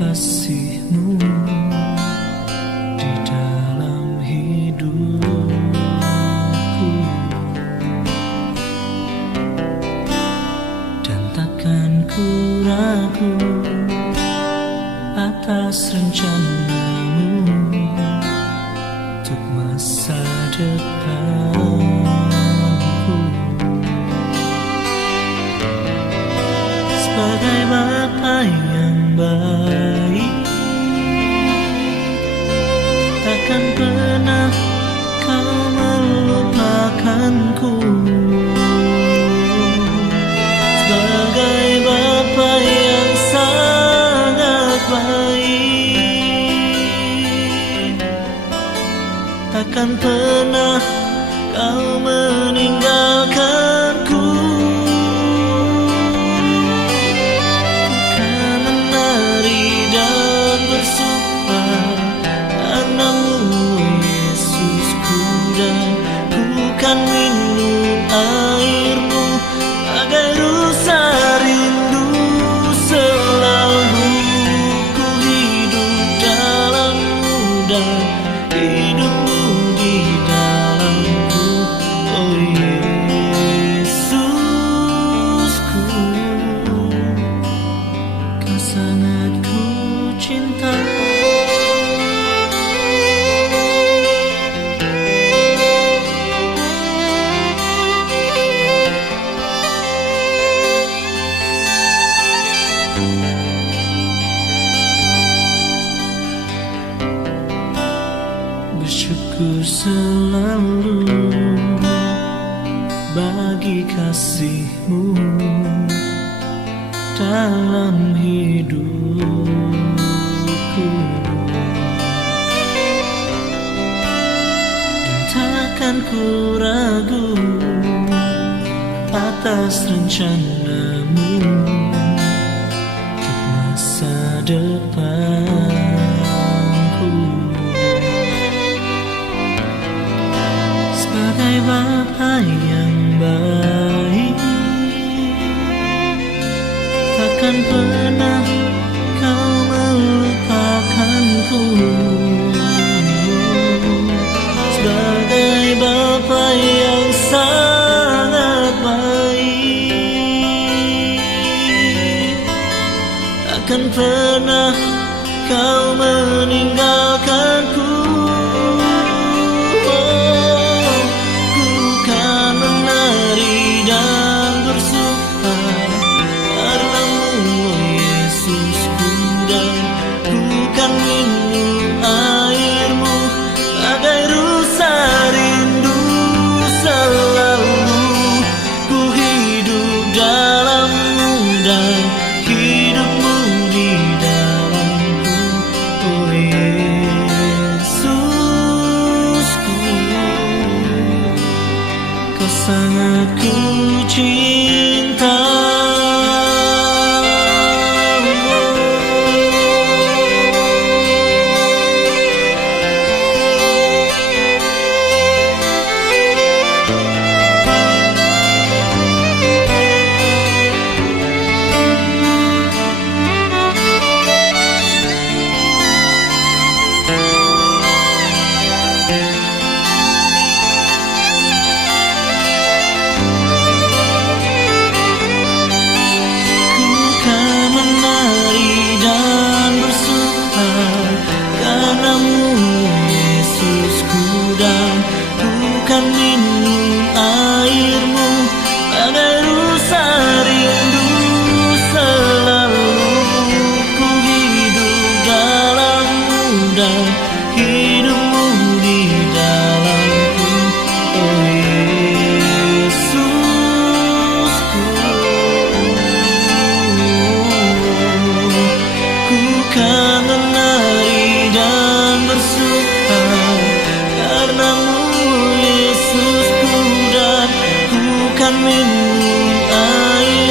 kasih-Mu di dalam hidupku, dan takkan ku ragu atas rencana-Mu untuk masa depanku. Sebagai Bapa yang baik, takkan pernah Kau melupakanku. Sebagai Bapa yang sangat baik, takkan pernah Kau meninggalkanku. Kan minum air-Mu bagai rusa rindu, selalu ku hidup dalam-Mu dan hidup-Mu di dalamku. Oh Yesusku, Kau sangat ku cinta. Bersyukur selalu bagi kasih-Mu dalam hidupku, dan takkan ku ragu atas rencana-Mu untuk masa depanku. Sebagai Bapa yang baik, takkan pernah Kau melupakanku. Sebagai Bapa yang sangat baik, takkan pernah Kau meninggalkanku. Sangat ku cinta. Kan minum air-Mu bagai rusa rindu, selalu ku hidup dalam-Mu dan hidup-Mu di dalamku. Oh Yesusku, ku kan menari dan bersuka karena-Mu. Yesusku, dan ku kan minum air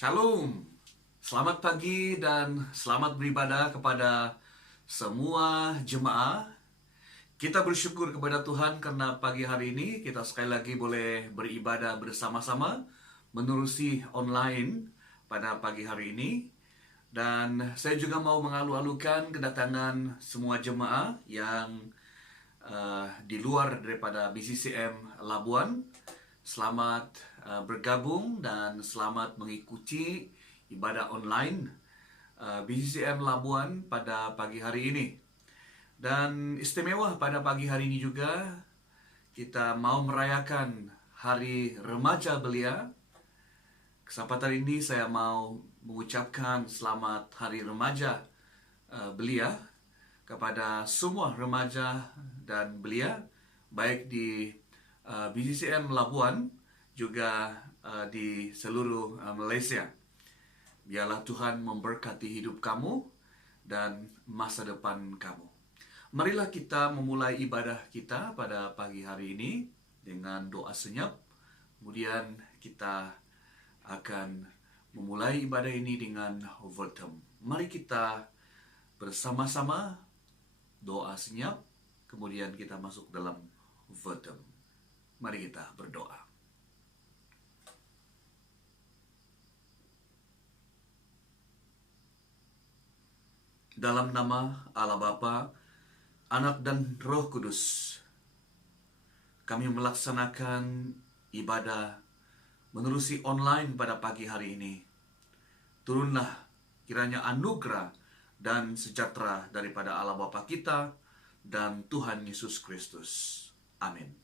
Shalom, selamat pagi dan selamat beribadah kepada semua jemaah. Kita bersyukur kepada Tuhan karena pagi hari ini kita sekali lagi boleh beribadah bersama-sama menerusi online pada pagi hari ini. Dan saya juga mau mengalu-alukan kedatangan semua jemaah yang di luar daripada BCCM Labuan. Selamat bergabung dan selamat mengikuti ibadah online BCCM Labuan pada pagi hari ini. Dan istimewa pada pagi hari ini juga kita mau merayakan Hari Remaja Belia. Kesempatan ini saya mau mengucapkan selamat Hari Remaja Belia kepada semua remaja dan belia, baik di BCCM Labuan juga di seluruh Malaysia. Biarlah Tuhan memberkati hidup kamu dan masa depan kamu. Marilah kita memulai ibadah kita pada pagi hari ini dengan doa senyap. Kemudian kita akan memulai ibadah ini dengan Word. Mari kita bersama-sama doa senyap, kemudian kita masuk dalam Word. Mari kita berdoa. Dalam nama Allah Bapa, Anak dan Roh Kudus, kami melaksanakan ibadah menerusi online pada pagi hari ini. Turunlah kiranya anugerah dan sejahtera daripada Allah Bapa kita dan Tuhan Yesus Kristus. Amin.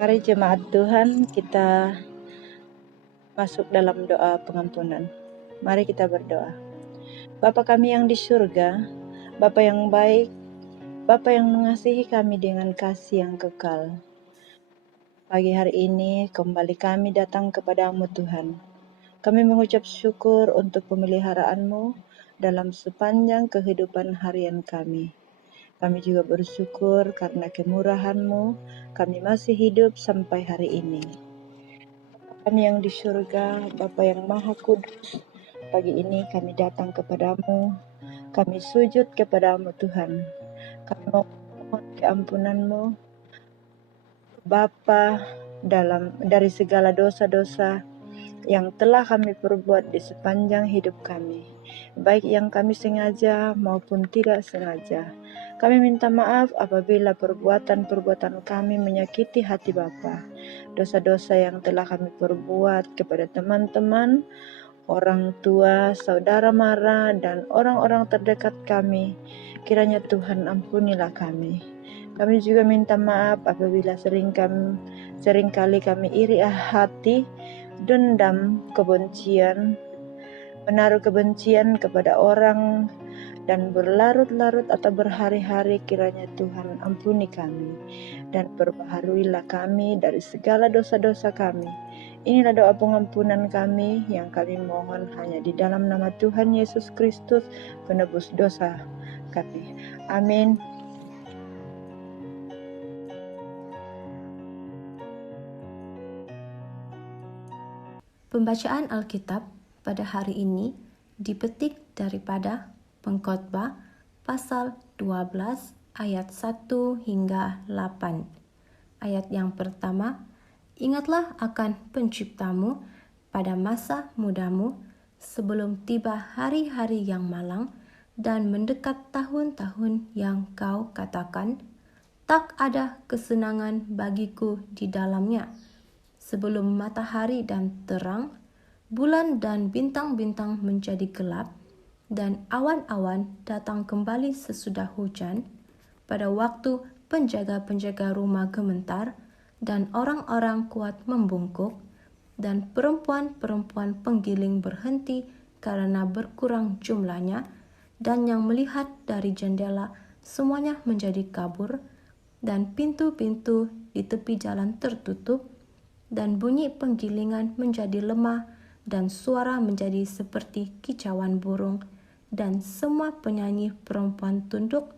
Mari jemaat Tuhan, kita masuk dalam doa pengampunan. Mari kita berdoa. Bapa kami yang di surga, Bapa yang baik, Bapa yang mengasihi kami dengan kasih yang kekal. Pagi hari ini kembali kami datang kepadamu Tuhan. Kami mengucap syukur untuk pemeliharaan-Mu dalam sepanjang kehidupan harian kami. Kami juga bersyukur karena kemurahan-Mu, kami masih hidup sampai hari ini. Kami yang di surga, Bapa yang Maha Kudus, pagi ini kami datang kepadamu, kami sujud kepadamu Tuhan. Kami mohon keampunan-Mu, Bapa, dari segala dosa-dosa yang telah kami perbuat di sepanjang hidup kami, baik yang kami sengaja maupun tidak sengaja. Kami minta maaf apabila perbuatan-perbuatan kami menyakiti hati Bapa. Dosa-dosa yang telah kami perbuat kepada teman-teman, orang tua, saudara mara, dan orang-orang terdekat kami, kiranya Tuhan ampunilah kami. Kami juga minta maaf apabila seringkali kami iri hati, dendam, kebencian, menaruh kebencian kepada orang, dan berlarut-larut atau berhari-hari. Kiranya Tuhan ampuni kami dan perbaharuilah kami dari segala dosa-dosa kami. Inilah doa pengampunan kami yang kami mohon hanya di dalam nama Tuhan Yesus Kristus, penebus dosa kami. Amin. Pembacaan Alkitab pada hari ini dipetik daripada Pengkhotbah pasal 12 ayat 1 hingga 8. Ayat yang pertama, ingatlah akan penciptamu pada masa mudamu sebelum tiba hari-hari yang malang dan mendekat tahun-tahun yang kau katakan, tak ada kesenangan bagiku di dalamnya. Sebelum matahari dan terang, bulan dan bintang-bintang menjadi gelap, dan awan-awan datang kembali sesudah hujan, pada waktu penjaga-penjaga rumah gemetar, dan orang-orang kuat membungkuk, dan perempuan-perempuan penggiling berhenti karena berkurang jumlahnya, dan yang melihat dari jendela semuanya menjadi kabur, dan pintu-pintu di tepi jalan tertutup, dan bunyi penggilingan menjadi lemah, dan suara menjadi seperti kicauan burung, dan semua penyanyi perempuan tunduk,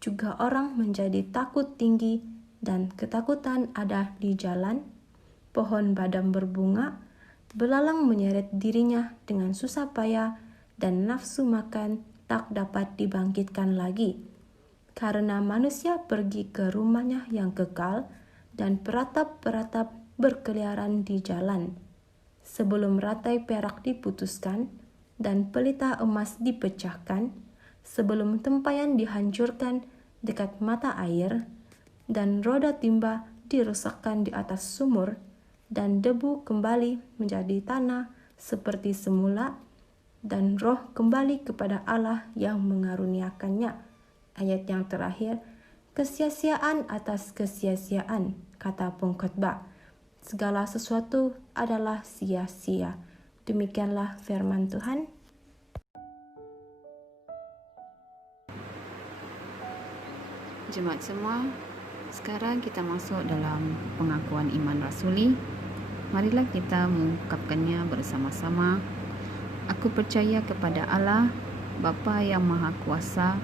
juga orang menjadi takut tinggi, dan ketakutan ada di jalan. Pohon badam berbunga, belalang menyeret dirinya dengan susah payah, dan nafsu makan tak dapat dibangkitkan lagi. Karena manusia pergi ke rumahnya yang kekal, dan peratap-peratap berkeliaran di jalan. Sebelum ratai perak diputuskan, dan pelita emas dipecahkan, sebelum tempayan dihancurkan dekat mata air, dan roda timba dirusakkan di atas sumur, dan debu kembali menjadi tanah seperti semula, dan roh kembali kepada Allah yang mengaruniakannya. Ayat yang terakhir, kesia-siaan atas kesia-siaan, kata pengkhotbah. Segala sesuatu adalah sia-sia. Demikianlah firman Tuhan. Jemaat semua, sekarang kita masuk dalam pengakuan iman rasuli. Marilah kita mengungkapkannya bersama-sama. Aku percaya kepada Allah, Bapa yang Maha Kuasa,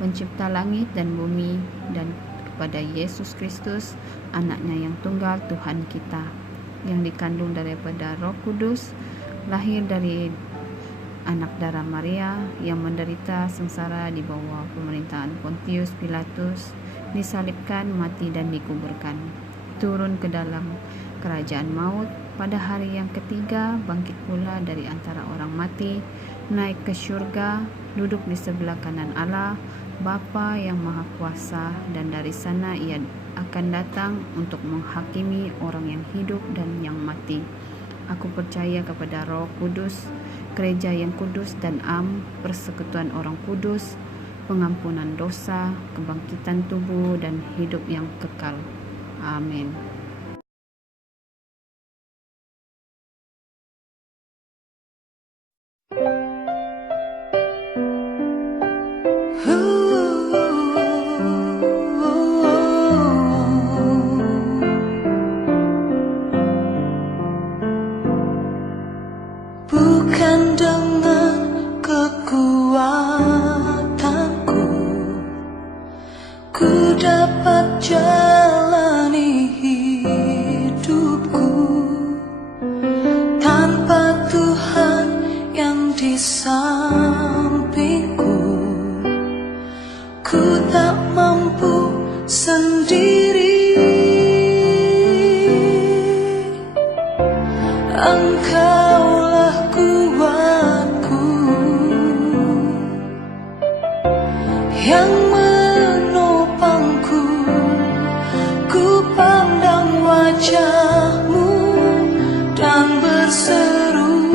pencipta langit dan bumi, dan kepada Yesus Kristus, anaknya yang tunggal Tuhan kita, yang dikandung daripada Roh Kudus, lahir dari anak darah Maria, yang menderita sengsara di bawah pemerintahan Pontius Pilatus, disalibkan, mati dan dikuburkan, turun ke dalam kerajaan maut, pada hari yang ketiga bangkit pula dari antara orang mati, naik ke syurga, duduk di sebelah kanan Allah Bapa yang Maha Kuasa, dan dari sana ia akan datang untuk menghakimi orang yang hidup dan yang mati. Aku percaya kepada Roh Kudus, gereja yang kudus dan persekutuan orang kudus, pengampunan dosa, kebangkitan tubuh dan hidup yang kekal. Amin. ku dapat jalani hidupku tanpa Tuhan yang di sampingku. Ku tak mampu sendiri, Engkaulah kuatku yang menopangku. Ku pandang wajah-Mu dan berseru,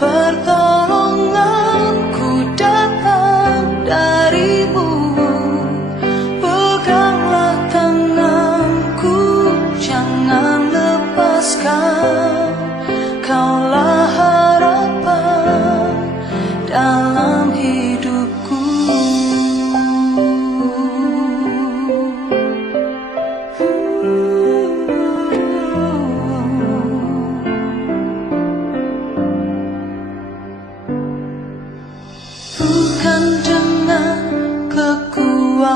pertolonganku datang dari-Mu. Peganglah tanganku, jangan lepaskan. Kaulah harapan dalam hidupku. Bukan dengan kekuatanku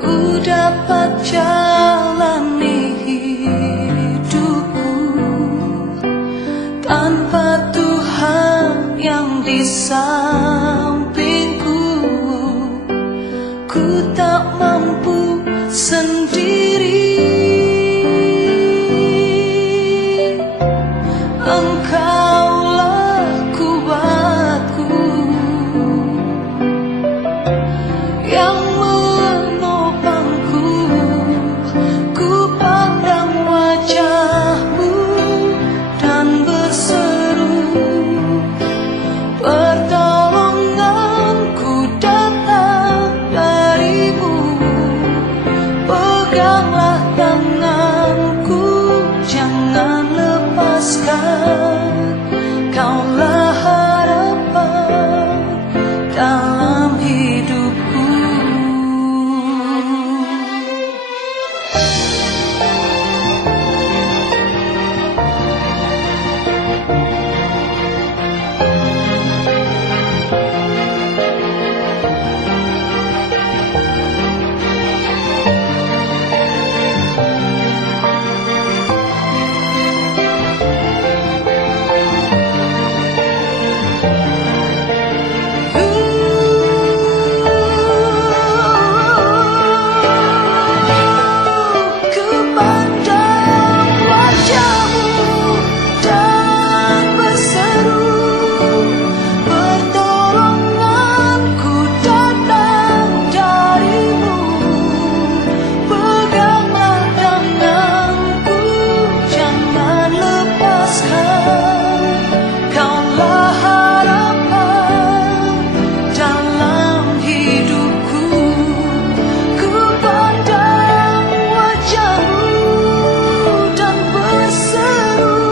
ku dapat jalani hidupku tanpa Tuhan yang di sampingku. Ku tak mampu sendiri, Engkaulah kuatku yang menopangku. Ku pandang wajah-Mu dan berseru, pertolonganku datang dari-Mu. Peganglah tanganku, jangan lepaskan. Kaulah harapan dalam hidupku. Ku pandang wajah-Mu dan berseru, pertolonganku datang dari-Mu. Peganglah tanganku, jangan lepaskan. Kaulah harapan dalam hidupku. Ku pandang wajah-Mu dan berseru,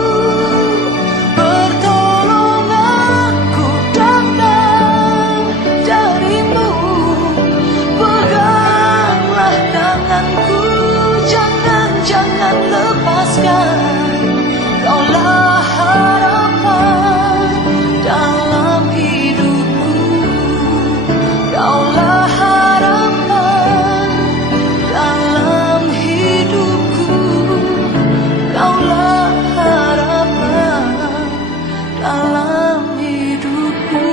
pertolonganku datang dari-Mu. Peganglah tanganku, jangan lepaskan. Kaulah harapan dalam hidupku. Kaulah harapan dalam hidupku. Kaulah harapan dalam hidupku.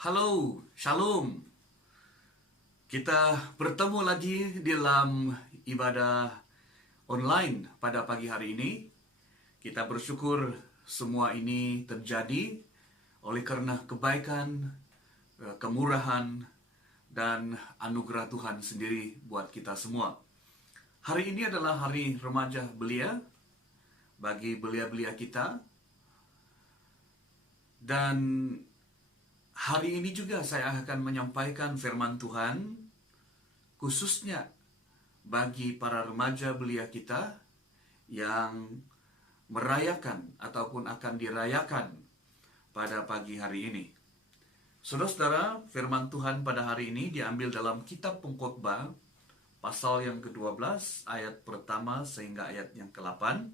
Halo, Shalom. Kita bertemu lagi di dalam ibadah online pada pagi hari ini. Kita bersyukur semua ini terjadi oleh karena kebaikan, kemurahan, dan anugerah Tuhan sendiri buat kita semua. Hari ini adalah hari remaja belia bagi belia-belia kita. Dan hari ini juga saya akan menyampaikan firman Tuhan khususnya bagi para remaja belia kita yang merayakan ataupun akan dirayakan pada pagi hari ini. Saudara-saudara, firman Tuhan pada hari ini diambil dalam kitab Pengkhotbah pasal yang ke-12 ayat pertama sehingga ayat yang ke-8.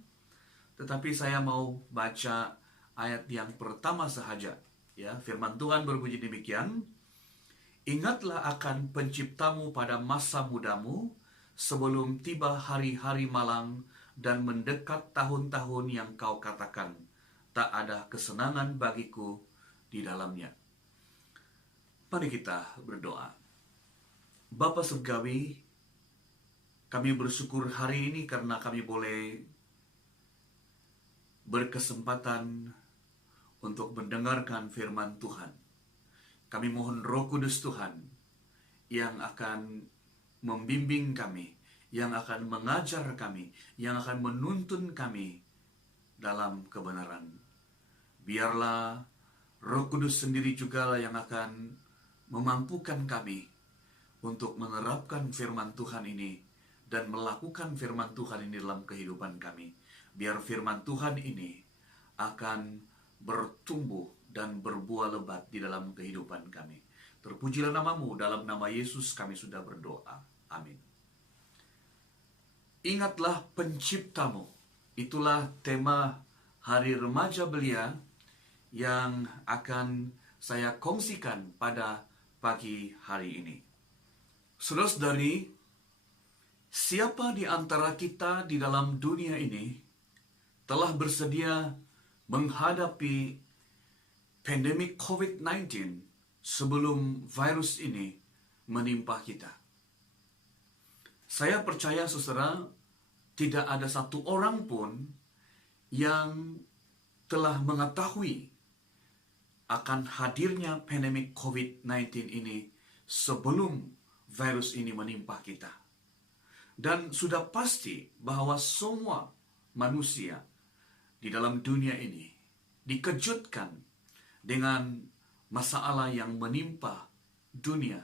Tetapi saya mau baca ayat yang pertama sahaja. Ya, firman Tuhan berbunyi demikian. Ingatlah akan penciptamu pada masa mudamu, sebelum tiba hari-hari malang dan mendekat tahun-tahun yang kau katakan, tak ada kesenangan bagiku di dalamnya. Mari kita berdoa. Bapa Surgawi, kami bersyukur hari ini karena kami boleh berkesempatan untuk mendengarkan firman Tuhan. Kami mohon Roh Kudus Tuhan yang akan membimbing kami, yang akan mengajar kami, yang akan menuntun kami dalam kebenaran. Biarlah Roh Kudus sendiri jugalah yang akan memampukan kami untuk menerapkan firman Tuhan ini dan melakukan firman Tuhan ini dalam kehidupan kami. Biar firman Tuhan ini akan bertumbuh dan berbuah lebat di dalam kehidupan kami. Terpujilah namamu, dalam nama Yesus kami sudah berdoa. Amin. Ingatlah penciptamu. Itulah tema Hari Remaja Belia yang akan saya kongsikan pada pagi hari ini. Saudara-saudari, siapa di antara kita di dalam dunia ini telah bersedia menghadapi pandemi COVID-19 sebelum virus ini menimpa kita? Saya percaya, saudara, tidak ada satu orang pun yang telah mengetahui akan hadirnya pandemi COVID-19 ini sebelum virus ini menimpa kita. Dan sudah pasti bahwa semua manusia di dalam dunia ini dikejutkan dengan masalah yang menimpa dunia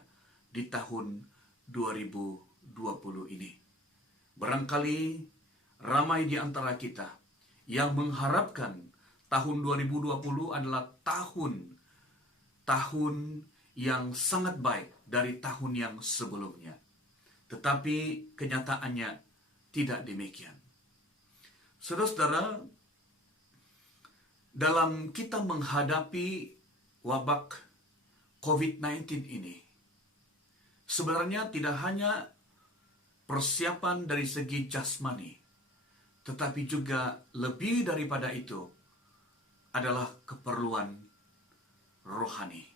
di tahun 2020 ini. Barangkali ramai di antara kita yang mengharapkan tahun 2020 adalah tahun yang sangat baik dari tahun yang sebelumnya. Tetapi kenyataannya tidak demikian. Saudara-saudara, dalam kita menghadapi wabak COVID-19 ini, sebenarnya tidak hanya persiapan dari segi jasmani, tetapi juga lebih daripada itu adalah keperluan rohani.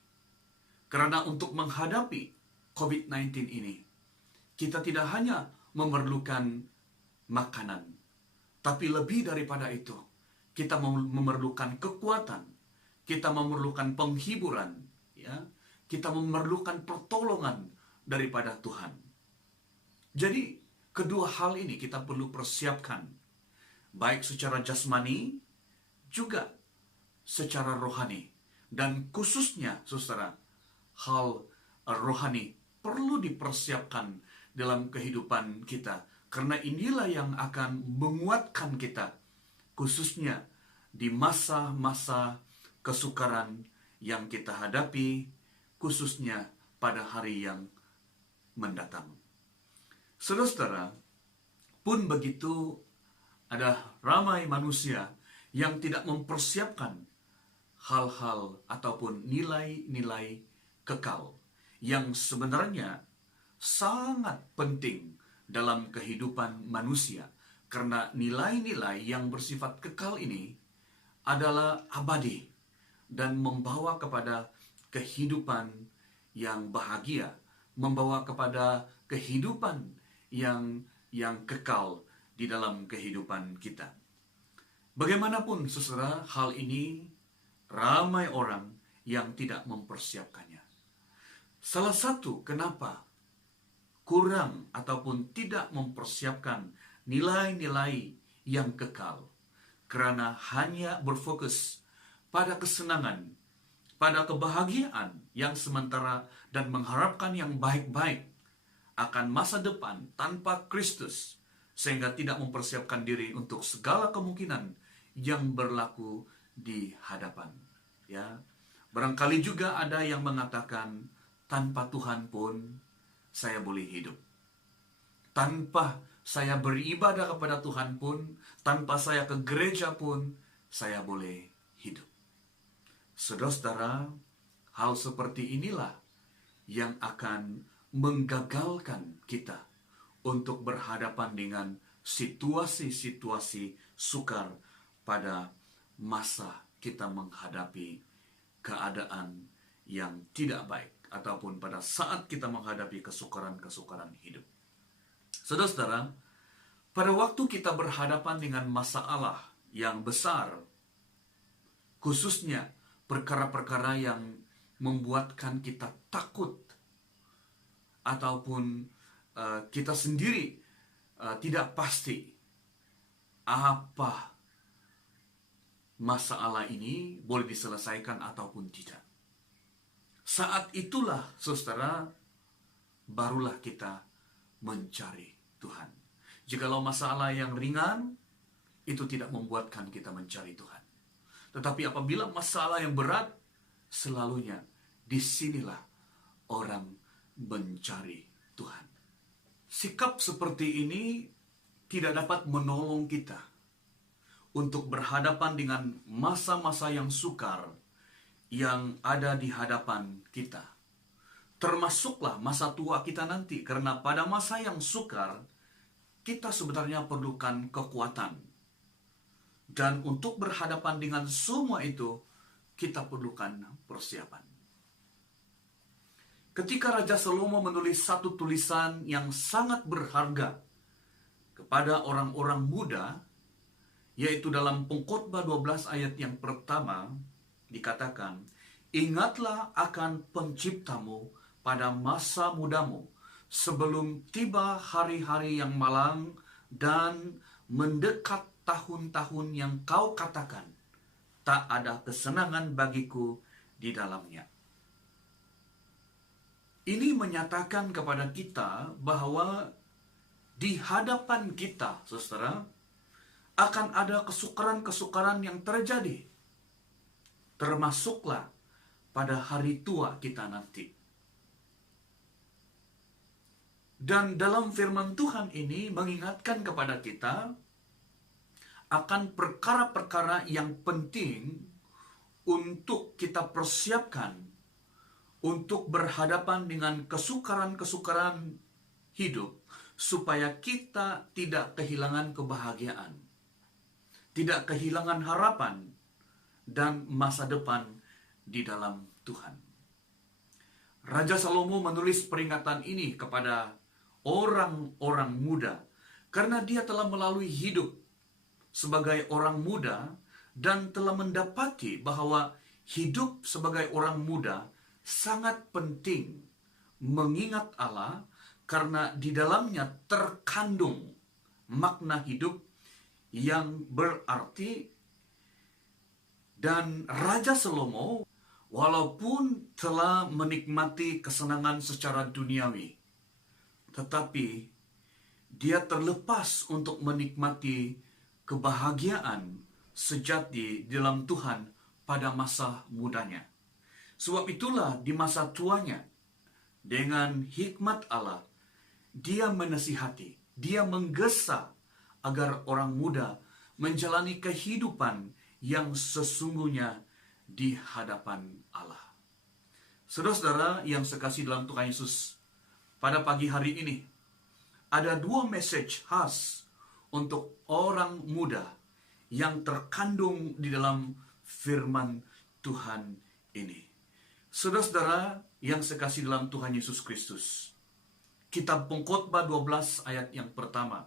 Karena untuk menghadapi COVID-19 ini, kita tidak hanya memerlukan makanan, tapi lebih daripada itu, kita memerlukan kekuatan, kita memerlukan penghiburan, ya, kita memerlukan pertolongan daripada Tuhan. Jadi, kedua hal ini kita perlu persiapkan, baik secara jasmani, juga secara rohani. Dan khususnya, saudara, hal rohani perlu dipersiapkan dalam kehidupan kita. Karena inilah yang akan menguatkan kita, khususnya di masa-masa kesukaran yang kita hadapi, khususnya pada hari yang mendatang. Saudara-saudara, pun begitu ada ramai manusia yang tidak mempersiapkan hal-hal ataupun nilai-nilai kekal yang sebenarnya sangat penting dalam kehidupan manusia, karena nilai-nilai yang bersifat kekal ini adalah abadi dan membawa kepada kehidupan yang bahagia, membawa kepada kehidupan yang kekal di dalam kehidupan kita. Bagaimanapun, saudara, hal ini ramai orang yang tidak mempersiapkannya. Salah satu kenapa kurang ataupun tidak mempersiapkan nilai-nilai yang kekal, karena hanya berfokus pada kesenangan, pada kebahagiaan yang sementara dan mengharapkan yang baik-baik akan masa depan tanpa Kristus, sehingga tidak mempersiapkan diri untuk segala kemungkinan yang berlaku di hadapan. Ya, barangkali juga ada yang mengatakan, tanpa Tuhan pun saya boleh hidup. Tanpa saya beribadah kepada Tuhan pun, tanpa saya ke gereja pun, saya boleh hidup. Saudara-saudara, hal seperti inilah yang akan menggagalkan kita untuk berhadapan dengan situasi-situasi sukar pada masa kita menghadapi keadaan yang tidak baik, ataupun pada saat kita menghadapi kesukaran-kesukaran hidup. Saudara-saudara, pada waktu kita berhadapan dengan masalah yang besar, khususnya perkara-perkara yang membuatkan kita takut, ataupun kita sendiri tidak pasti apa masalah ini boleh diselesaikan ataupun tidak. Saat itulah, saudara, barulah kita mencari Tuhan. Jikalau masalah yang ringan, itu tidak membuatkan kita mencari Tuhan. Tetapi apabila masalah yang berat, selalunya disinilah orang mencari Tuhan. Sikap seperti ini tidak dapat menolong kita untuk berhadapan dengan masa-masa yang sukar yang ada di hadapan kita. Termasuklah masa tua kita nanti, karena pada masa yang sukar, kita sebenarnya perlukan kekuatan. Dan untuk berhadapan dengan semua itu, kita perlukan persiapan. Ketika Raja Salomo menulis satu tulisan yang sangat berharga kepada orang-orang muda, yaitu dalam Pengkhotbah 12 ayat yang pertama, dikatakan, ingatlah akan penciptamu pada masa mudamu, sebelum tiba hari-hari yang malang dan mendekat tahun-tahun yang kau katakan, tak ada kesenangan bagiku di dalamnya. Ini menyatakan kepada kita bahwa di hadapan kita, saudara, akan ada kesukaran-kesukaran yang terjadi. Termasuklah pada hari tua kita nanti. Dan dalam firman Tuhan ini mengingatkan kepada kita akan perkara-perkara yang penting untuk kita persiapkan untuk berhadapan dengan kesukaran-kesukaran hidup, supaya kita tidak kehilangan kebahagiaan, tidak kehilangan harapan, dan masa depan di dalam Tuhan. Raja Salomo menulis peringatan ini kepada orang-orang muda, karena dia telah melalui hidup sebagai orang muda dan telah mendapati bahwa hidup sebagai orang muda sangat penting mengingat Allah, karena di dalamnya terkandung makna hidup yang berarti. Dan Raja Salomo, walaupun telah menikmati kesenangan secara duniawi, tetapi dia terlepas untuk menikmati kebahagiaan sejati dalam Tuhan pada masa mudanya. Sebab itulah di masa tuanya, dengan hikmat Allah, dia menasihati, dia menggesa agar orang muda menjalani kehidupan yang sesungguhnya di hadapan Allah. Saudara-saudara yang sekasih dalam Tuhan Yesus, pada pagi hari ini ada dua message khas untuk orang muda yang terkandung di dalam firman Tuhan ini. Saudara-saudara yang sekasih dalam Tuhan Yesus Kristus, kitab Pengkhotbah 12 ayat yang pertama,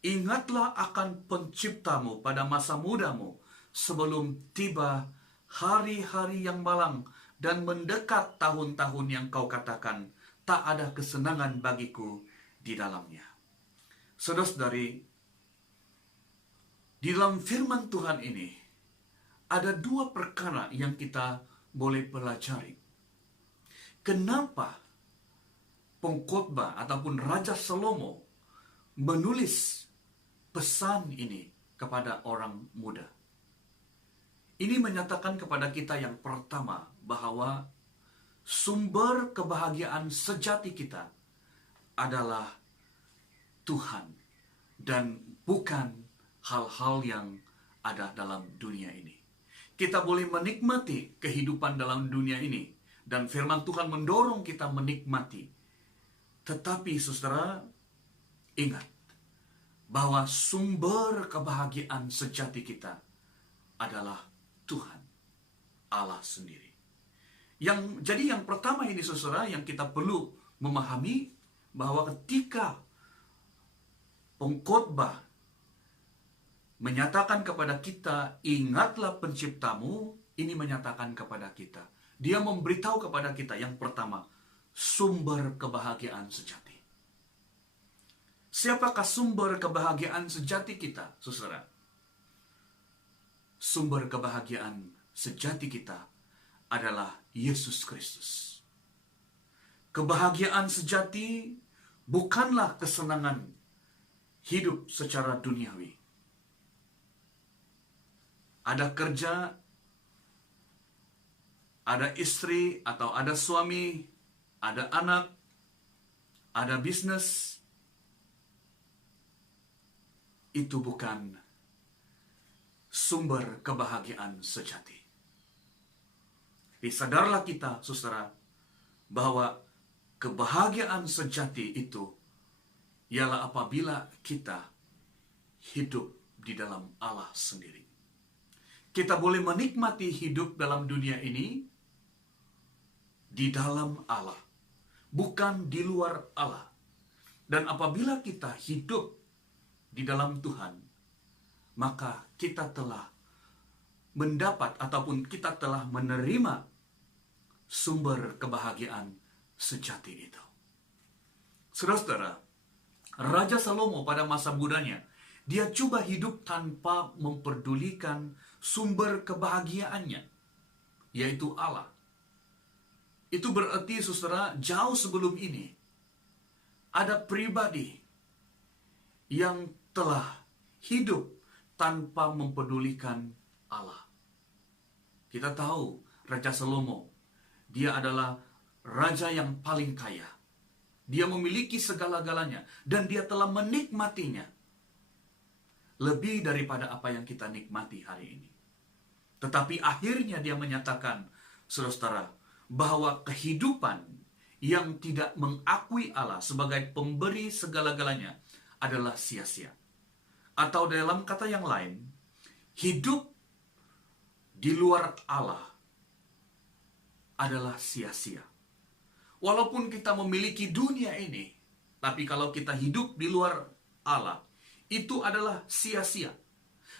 ingatlah akan penciptamu pada masa mudamu, sebelum tiba hari-hari yang malang dan mendekat tahun-tahun yang kau katakan, tak ada kesenangan bagiku di dalamnya. Saudara-saudari, di dalam firman Tuhan ini ada dua perkara yang kita boleh pelajari. Kenapa pengkhotbah ataupun Raja Salomo menulis pesan ini kepada orang muda? Ini menyatakan kepada kita yang pertama bahwa sumber kebahagiaan sejati kita adalah Tuhan dan bukan hal-hal yang ada dalam dunia ini. Kita boleh menikmati kehidupan dalam dunia ini dan firman Tuhan mendorong kita menikmati. Tetapi saudara, ingat bahwa sumber kebahagiaan sejati kita adalah Tuhan, Allah sendiri. Jadi yang pertama ini saudara, yang kita perlu memahami bahwa ketika pengkhotbah menyatakan kepada kita, ingatlah penciptamu, ini menyatakan kepada kita. Dia memberitahu kepada kita yang pertama, sumber kebahagiaan sejati. Siapakah sumber kebahagiaan sejati kita, saudara? Sumber kebahagiaan sejati kita adalah Yesus Kristus. Kebahagiaan sejati bukanlah kesenangan hidup secara duniawi. Ada kerja, ada istri atau ada suami, ada anak, ada bisnis. Itu bukan sumber kebahagiaan sejati. Sadarlah kita, saudara, bahwa kebahagiaan sejati itu ialah apabila kita hidup di dalam Allah sendiri. Kita boleh menikmati hidup dalam dunia ini di dalam Allah, bukan di luar Allah. Dan apabila kita hidup di dalam Tuhan, maka kita telah mendapat ataupun kita telah menerima sumber kebahagiaan sejati itu. Saudara-saudara, Raja Salomo pada masa mudanya, dia coba hidup tanpa memperdulikan sumber kebahagiaannya, yaitu Allah. Itu berarti, saudara, jauh sebelum ini, ada pribadi yang telah hidup tanpa mempedulikan Allah. Kita tahu Raja Salomo, dia adalah raja yang paling kaya. Dia memiliki segala-galanya dan dia telah menikmatinya lebih daripada apa yang kita nikmati hari ini. Tetapi akhirnya dia menyatakan, saudara-saudara, bahwa kehidupan yang tidak mengakui Allah sebagai pemberi segala-galanya adalah sia-sia. Atau dalam kata yang lain, hidup di luar Allah adalah sia-sia. Walaupun kita memiliki dunia ini, tapi kalau kita hidup di luar Allah, itu adalah sia-sia.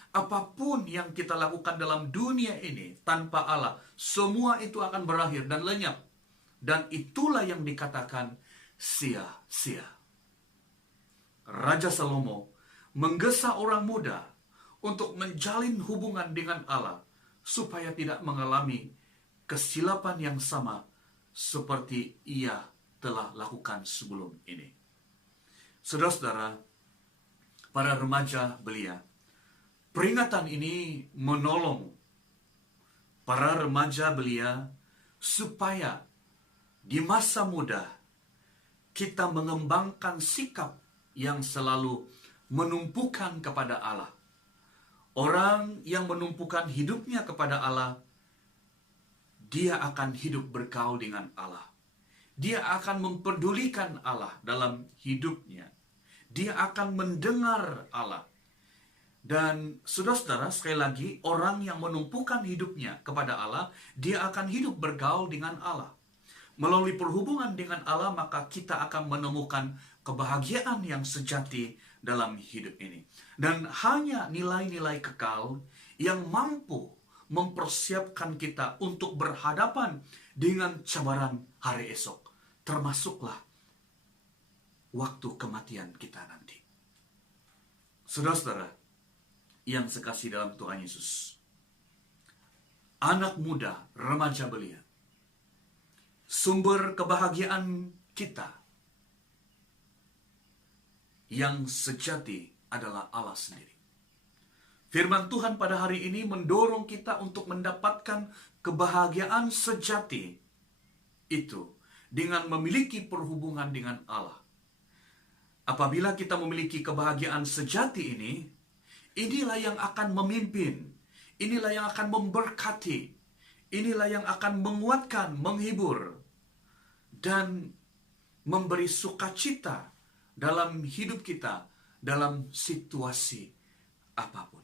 Apapun yang kita lakukan dalam dunia ini tanpa Allah, semua itu akan berakhir dan lenyap. Dan itulah yang dikatakan sia-sia. Raja Salomo menggesa orang muda untuk menjalin hubungan dengan Allah supaya tidak mengalami kesilapan yang sama seperti ia telah lakukan sebelum ini. Saudara-saudara, para remaja belia, peringatan ini menolong para remaja belia supaya di masa muda kita mengembangkan sikap yang selalu menumpukan kepada Allah. Orang yang menumpukan hidupnya kepada Allah, dia akan hidup bergaul dengan Allah. Dia akan memperdulikan Allah dalam hidupnya. Dia akan mendengar Allah. Dan saudara-saudara, sekali lagi, orang yang menumpukan hidupnya kepada Allah, dia akan hidup bergaul dengan Allah. Melalui perhubungan dengan Allah, maka kita akan menemukan kebahagiaan yang sejati dalam hidup ini. Dan hanya nilai-nilai kekal yang mampu mempersiapkan kita untuk berhadapan dengan cabaran hari esok. Termasuklah waktu kematian kita nanti. Saudara-saudara yang sekasih dalam Tuhan Yesus, anak muda, remaja belia, sumber kebahagiaan kita yang sejati adalah Allah sendiri. Firman Tuhan pada hari ini mendorong kita untuk mendapatkan kebahagiaan sejati itu dengan memiliki perhubungan dengan Allah. Apabila kita memiliki kebahagiaan sejati ini, inilah yang akan memimpin, inilah yang akan memberkati, inilah yang akan menguatkan, menghibur, dan memberi sukacita dalam hidup kita, dalam situasi apapun.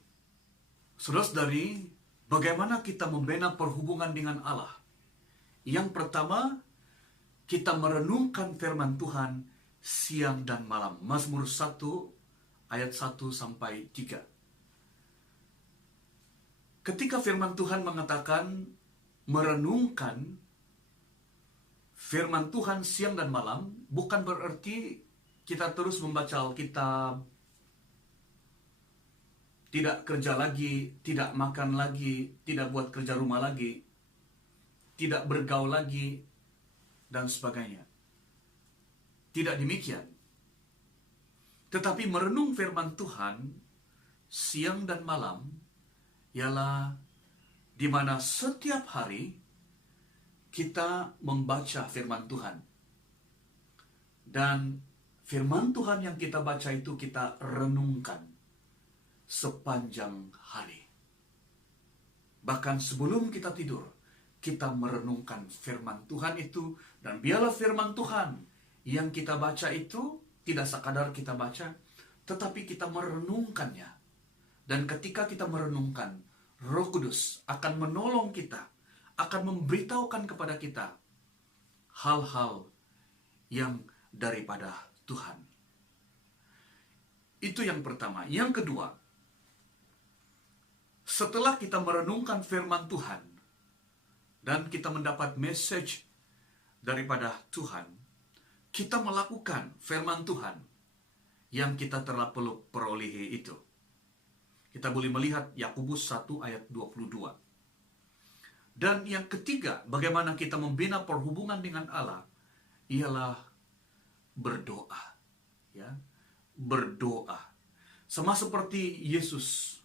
Saudara-saudari, bagaimana kita membina perhubungan dengan Allah? Yang pertama, kita merenungkan firman Tuhan siang dan malam. Mazmur 1 ayat 1 sampai 3. Ketika firman Tuhan mengatakan merenungkan firman Tuhan siang dan malam, bukan berarti kita terus membaca Alkitab, tidak kerja lagi, tidak makan lagi, tidak buat kerja rumah lagi, tidak bergaul lagi, dan sebagainya. Tidak demikian. Tetapi merenung firman Tuhan siang dan malam ialah di mana setiap hari kita membaca firman Tuhan. Dan firman Tuhan yang kita baca itu kita renungkan sepanjang hari. Bahkan sebelum kita tidur, kita merenungkan firman Tuhan itu, dan biarlah firman Tuhan yang kita baca itu tidak sekadar kita baca, tetapi kita merenungkannya. Dan ketika kita merenungkan, Roh Kudus akan menolong kita, akan memberitahukan kepada kita hal-hal yang daripada Tuhan. Itu yang pertama. Yang kedua, setelah kita merenungkan firman Tuhan dan kita mendapat message daripada Tuhan, kita melakukan firman Tuhan yang kita telah perolehi itu. Kita boleh melihat Yakobus 1 ayat 22. Dan yang ketiga, bagaimana kita membina perhubungan dengan Allah, ialah berdoa. Ya, berdoa. Sama seperti Yesus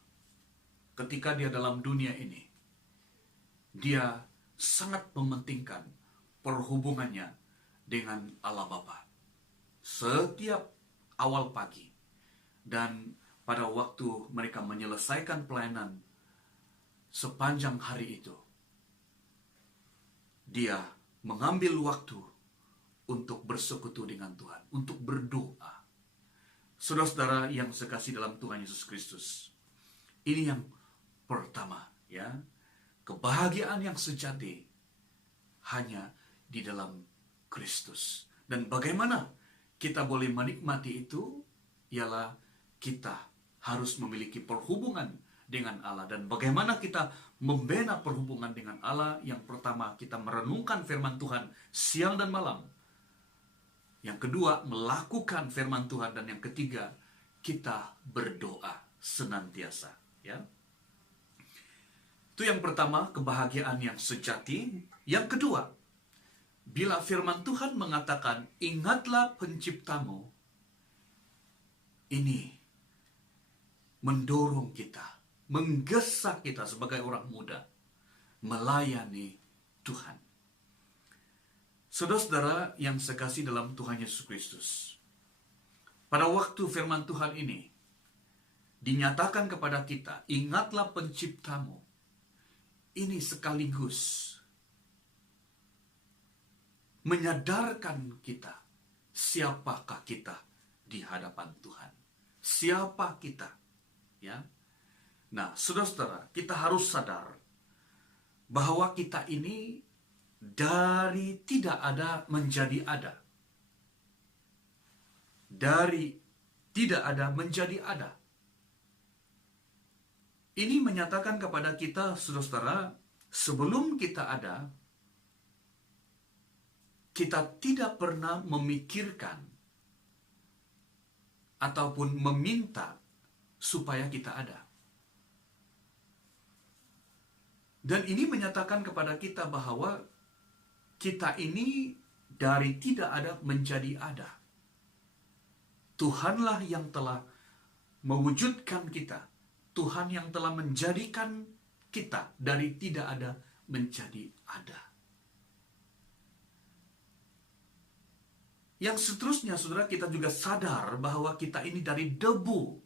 ketika dia dalam dunia ini, dia sangat mementingkan perhubungannya dengan Allah Bapa. Setiap awal pagi dan pada waktu mereka menyelesaikan pelayanan sepanjang hari itu, dia mengambil waktu untuk bersekutu dengan Tuhan, untuk berdoa. Saudara-saudara yang sekasih dalam Tuhan Yesus Kristus, ini yang pertama, ya. Kebahagiaan yang sejati hanya di dalam Kristus. Dan bagaimana kita boleh menikmati itu? Ialah kita harus memiliki perhubungan dengan Allah. Dan bagaimana kita membina perhubungan dengan Allah? Yang pertama, kita merenungkan firman Tuhan siang dan malam. Yang kedua, melakukan firman Tuhan. Dan yang ketiga, kita berdoa senantiasa. Ya. Itu yang pertama, kebahagiaan yang sejati. Yang kedua, bila firman Tuhan mengatakan, ingatlah penciptamu, ini mendorong kita, menggesa kita sebagai orang muda, melayani Tuhan. Saudara-saudara yang sekasih dalam Tuhan Yesus Kristus, pada waktu firman Tuhan ini dinyatakan kepada kita, ingatlah penciptamu, ini sekaligus menyadarkan kita, siapakah kita di hadapan Tuhan. Siapa kita? Ya. Nah, saudara-saudara, kita harus sadar bahwa kita ini dari tidak ada menjadi ada. Dari tidak ada menjadi ada. Ini menyatakan kepada kita, saudara-saudara, sebelum kita ada, kita tidak pernah memikirkan ataupun meminta supaya kita ada. Dan ini menyatakan kepada kita bahwa kita ini dari tidak ada menjadi ada. Tuhanlah yang telah mewujudkan kita Tuhan yang telah menjadikan kita dari tidak ada menjadi ada. Yang seterusnya, saudara, kita juga sadar bahwa kita ini dari debu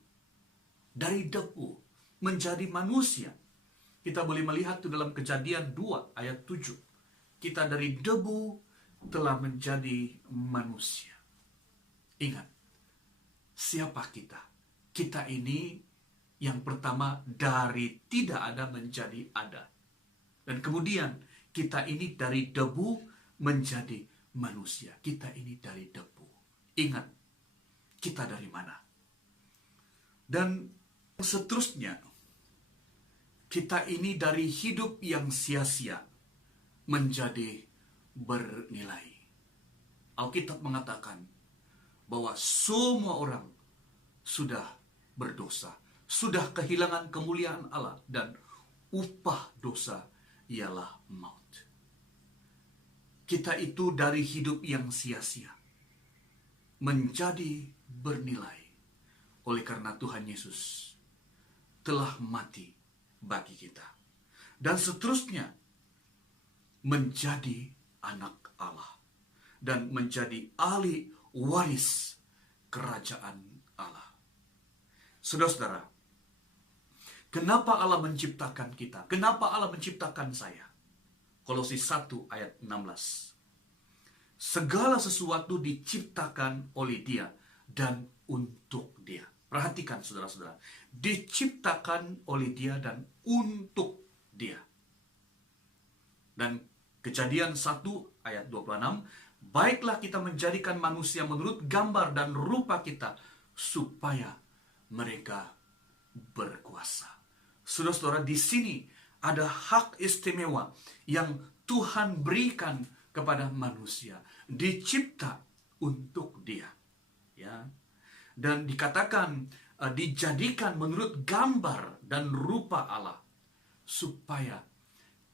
menjadi manusia. Kita boleh melihat itu dalam Kejadian 2 ayat 7. Kita dari debu telah menjadi manusia. Ingat, siapa kita? Kita ini yang pertama dari tidak ada menjadi ada. Dan kemudian kita ini dari debu menjadi manusia. Kita ini dari debu. Ingat, kita dari mana? Dan seterusnya, kita ini dari hidup yang sia-sia menjadi bernilai. Alkitab mengatakan bahwa semua orang sudah berdosa, sudah kehilangan kemuliaan Allah, dan upah dosa ialah maut. Kita itu dari hidup yang sia-sia menjadi bernilai oleh karena Tuhan Yesus telah mati bagi kita. Dan seterusnya, menjadi anak Allah dan menjadi ahli waris kerajaan Allah. Saudara-saudara, kenapa Allah menciptakan kita? Kenapa Allah menciptakan saya? Kolose 1 ayat 16. Segala sesuatu diciptakan oleh Dia dan untuk Dia. Perhatikan saudara-saudara, diciptakan oleh Dia dan untuk Dia. Dan Kejadian 1 ayat 26, baiklah kita menjadikan manusia menurut gambar dan rupa kita, supaya mereka berkuasa. Saudara-saudara, di sini ada hak istimewa yang Tuhan berikan kepada manusia, dicipta untuk Dia, ya. Dan dikatakan dijadikan menurut gambar dan rupa Allah, supaya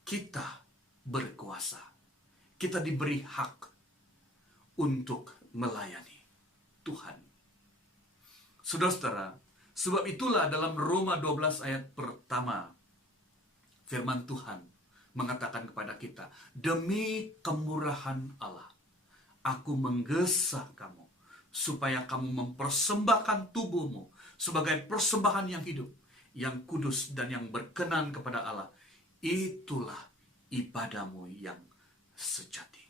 kita berkuasa. Kita diberi hak untuk melayani Tuhan. Saudara-saudara, sebab itulah dalam Roma 12 ayat pertama, firman Tuhan mengatakan kepada kita, demi kemurahan Allah, aku menggesa kamu, supaya kamu mempersembahkan tubuhmu sebagai persembahan yang hidup, yang kudus dan yang berkenan kepada Allah. Itulah ibadahmu yang sejati.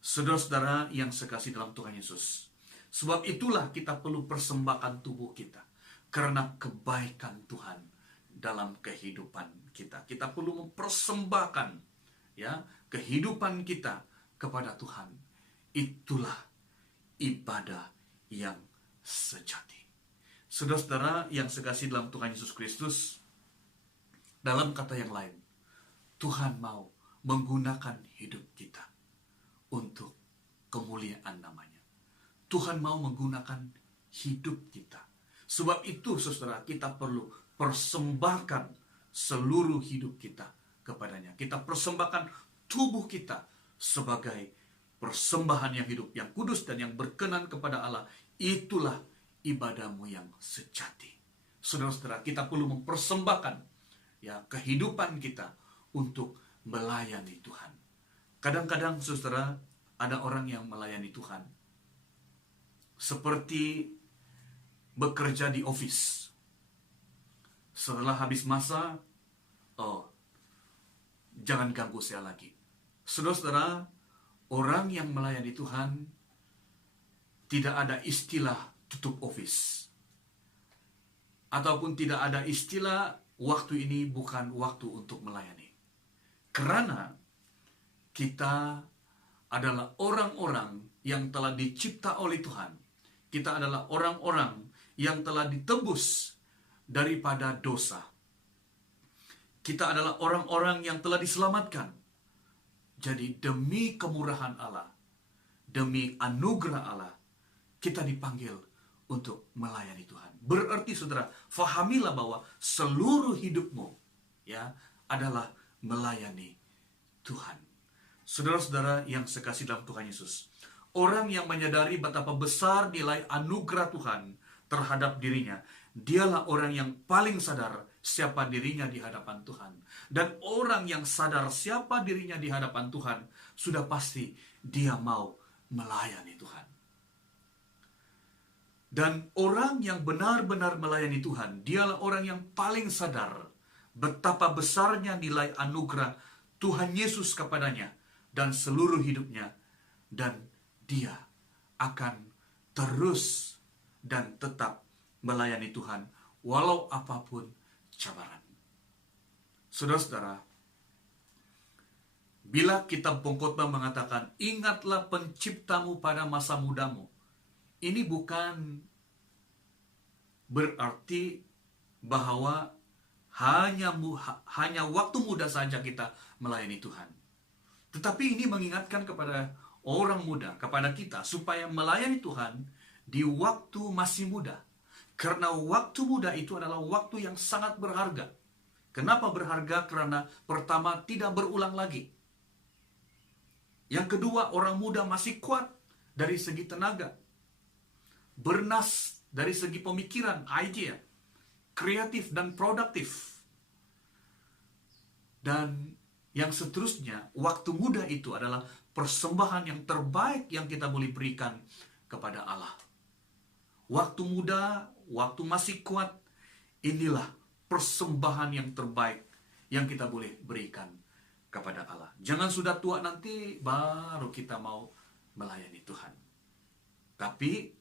Saudara-saudara yang sekasih dalam Tuhan Yesus, sebab itulah kita perlu persembahkan tubuh kita karena kebaikan Tuhan dalam kehidupan kita. Kita perlu mempersembahkan, ya, kehidupan kita kepada Tuhan. Itulah ibadah yang sejati. Saudara-saudara yang sekasih dalam Tuhan Yesus Kristus, dalam kata yang lain, Tuhan mau menggunakan hidup kita untuk kemuliaan namanya. Tuhan mau menggunakan hidup kita. Sebab itu, saudara, kita perlu persembahkan seluruh hidup kita kepadanya. Kita persembahkan tubuh kita sebagai persembahan yang hidup, yang kudus dan yang berkenan kepada Allah. Itulah ibadahmu yang sejati. Saudara-saudara, kita perlu mempersembahkan, ya, kehidupan kita untuk melayani Tuhan. Kadang-kadang, saudara, ada orang yang melayani Tuhan seperti bekerja di office. Setelah habis masa, jangan ganggu saya lagi. Saudara-saudara, orang yang melayani Tuhan tidak ada istilah tutup office. Ataupun tidak ada istilah waktu ini bukan waktu untuk melayani. Karena kita adalah orang-orang yang telah dicipta oleh Tuhan. Kita adalah orang-orang yang telah ditebus daripada dosa. Kita adalah orang-orang yang telah diselamatkan. Jadi demi kemurahan Allah, demi anugerah Allah, kita dipanggil untuk melayani Tuhan. Berarti saudara, fahamilah bahwa seluruh hidupmu, ya, adalah melayani Tuhan. Saudara-saudara yang sekasih dalam Tuhan Yesus, orang yang menyadari betapa besar nilai anugerah Tuhan terhadap dirinya, dialah orang yang paling sadar siapa dirinya di hadapan Tuhan. Dan orang yang sadar siapa dirinya di hadapan Tuhan, sudah pasti dia mau melayani Tuhan. Dan orang yang benar-benar melayani Tuhan, dialah orang yang paling sadar betapa besarnya nilai anugerah Tuhan Yesus kepadanya dan seluruh hidupnya. Dan dia akan terus dan tetap melayani Tuhan walau apapun cabaran. Saudara-saudara, bila kitab Pengkhotbah mengatakan, ingatlah penciptamu pada masa mudamu, ini bukan berarti bahwa hanya waktu muda saja kita melayani Tuhan. Tetapi ini mengingatkan kepada orang muda, kepada kita, supaya melayani Tuhan di waktu masih muda. Karena waktu muda itu adalah waktu yang sangat berharga. Kenapa berharga? Karena pertama, tidak berulang lagi. Yang kedua, orang muda masih kuat dari segi tenaga, bernas dari segi pemikiran, idea, kreatif dan produktif. Dan yang seterusnya, waktu muda itu adalah persembahan yang terbaik yang kita boleh berikan kepada Allah. Waktu muda, waktu masih kuat, inilah persembahan yang terbaik yang kita boleh berikan kepada Allah. Jangan sudah tua nanti baru kita mau melayani Tuhan. Tapi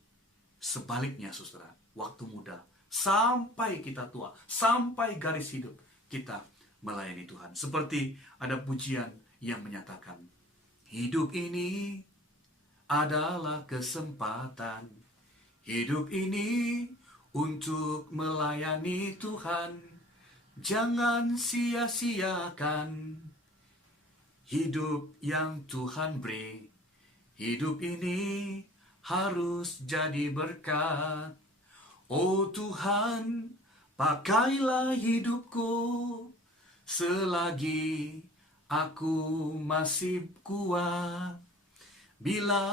sebaliknya, saudara, waktu muda sampai kita tua, sampai garis hidup kita melayani Tuhan. Seperti ada pujian yang menyatakan, hidup ini adalah kesempatan, hidup ini untuk melayani Tuhan. Jangan sia-siakan hidup yang Tuhan beri. Hidup ini harus jadi berkat. Oh Tuhan, pakailah hidupku selagi aku masih kuat. Bila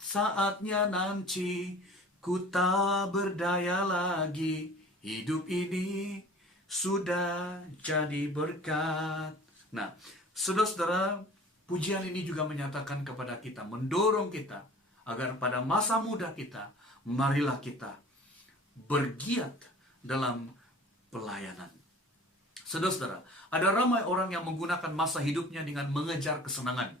saatnya nanti ku tak berdaya lagi, hidup ini sudah jadi berkat. Nah, saudara-saudara, pujian ini juga menyatakan kepada kita, mendorong kita, agar pada masa muda kita, marilah kita bergiat dalam pelayanan. Saudara-saudara, ada ramai orang yang menggunakan masa hidupnya dengan mengejar kesenangan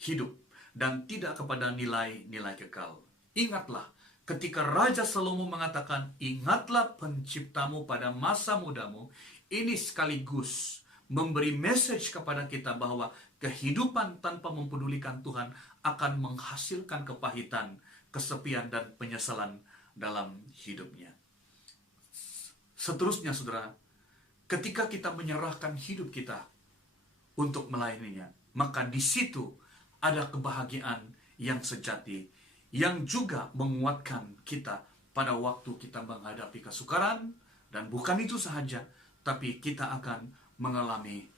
hidup dan tidak kepada nilai-nilai kekal. Ingatlah, ketika Raja Salomo mengatakan, ingatlah penciptamu pada masa mudamu, ini sekaligus memberi message kepada kita bahwa kehidupan tanpa mempedulikan Tuhan akan menghasilkan kepahitan, kesepian, dan penyesalan dalam hidupnya. Seterusnya, saudara, ketika kita menyerahkan hidup kita untuk melayaninya, maka di situ ada kebahagiaan yang sejati, yang juga menguatkan kita pada waktu kita menghadapi kesukaran. Dan bukan itu sahaja, tapi kita akan mengalami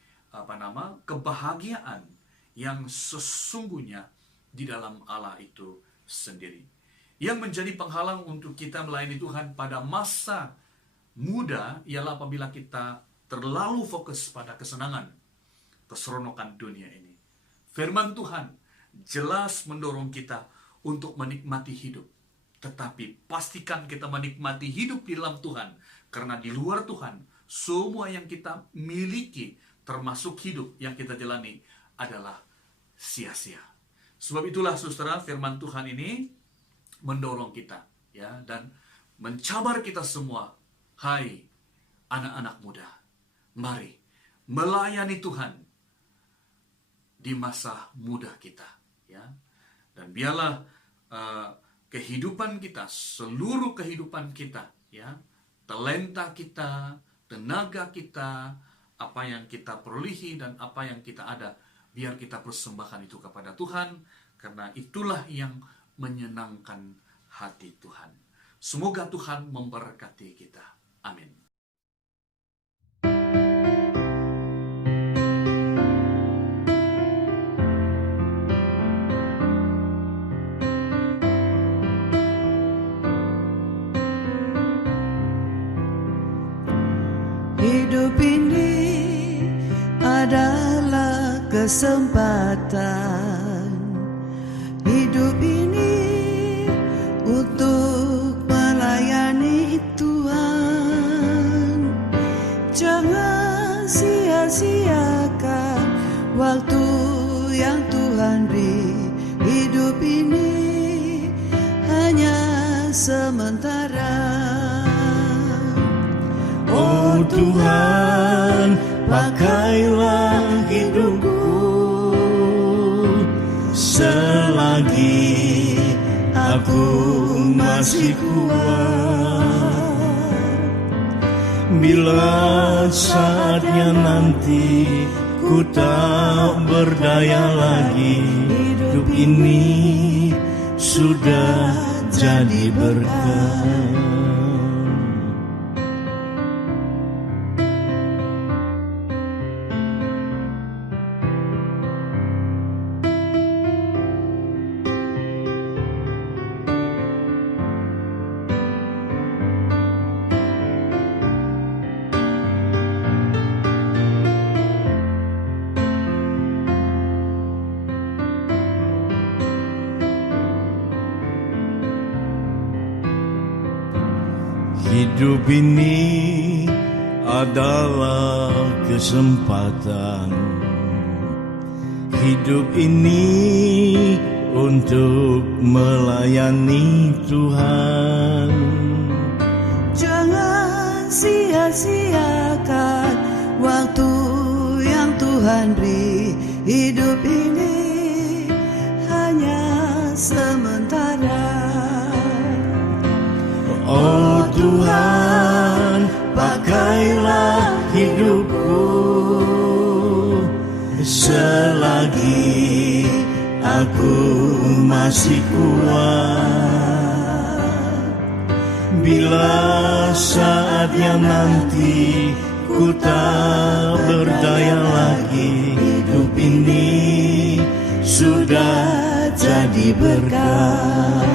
kebahagiaan yang sesungguhnya di dalam Allah itu sendiri. Yang menjadi penghalang untuk kita melayani Tuhan pada masa muda ialah apabila kita terlalu fokus pada kesenangan, keseronokan dunia ini. Firman Tuhan jelas mendorong kita untuk menikmati hidup. Tetapi pastikan kita menikmati hidup di dalam Tuhan. Karena di luar Tuhan, semua yang kita miliki, termasuk hidup yang kita jalani, adalah sia-sia. Sebab itulah, saudara, firman Tuhan ini mendorong kita, ya, dan mencabar kita semua. Hai anak-anak muda, mari melayani Tuhan di masa muda kita, ya. Dan biarlah kehidupan kita, seluruh kehidupan kita, ya, talenta kita, tenaga kita, apa yang kita perolehi dan apa yang kita ada, biar kita persembahkan itu kepada Tuhan, karena itulah yang menyenangkan hati Tuhan. Semoga Tuhan memberkati kita. Amin. kesempatan hidup ini untuk melayani Tuhan. Jangan sia-siakan waktu yang Tuhan beri. Hidup ini hanya sementara. Oh Tuhan, pakailah hidupku selagi aku masih kuat. Bila saatnya nanti ku tak berdaya lagi, hidup ini sudah jadi berkah. Hidup ini adalah kesempatan. Hidup ini untuk melayani Tuhan. Jangan sia-siakan waktu yang Tuhan beri. Hidup ini hanya sementara. Oh Tuhan, pakailah hidupku selagi aku masih kuat. Bila saatnya nanti ku tak berdaya lagi, hidup ini sudah jadi berkah.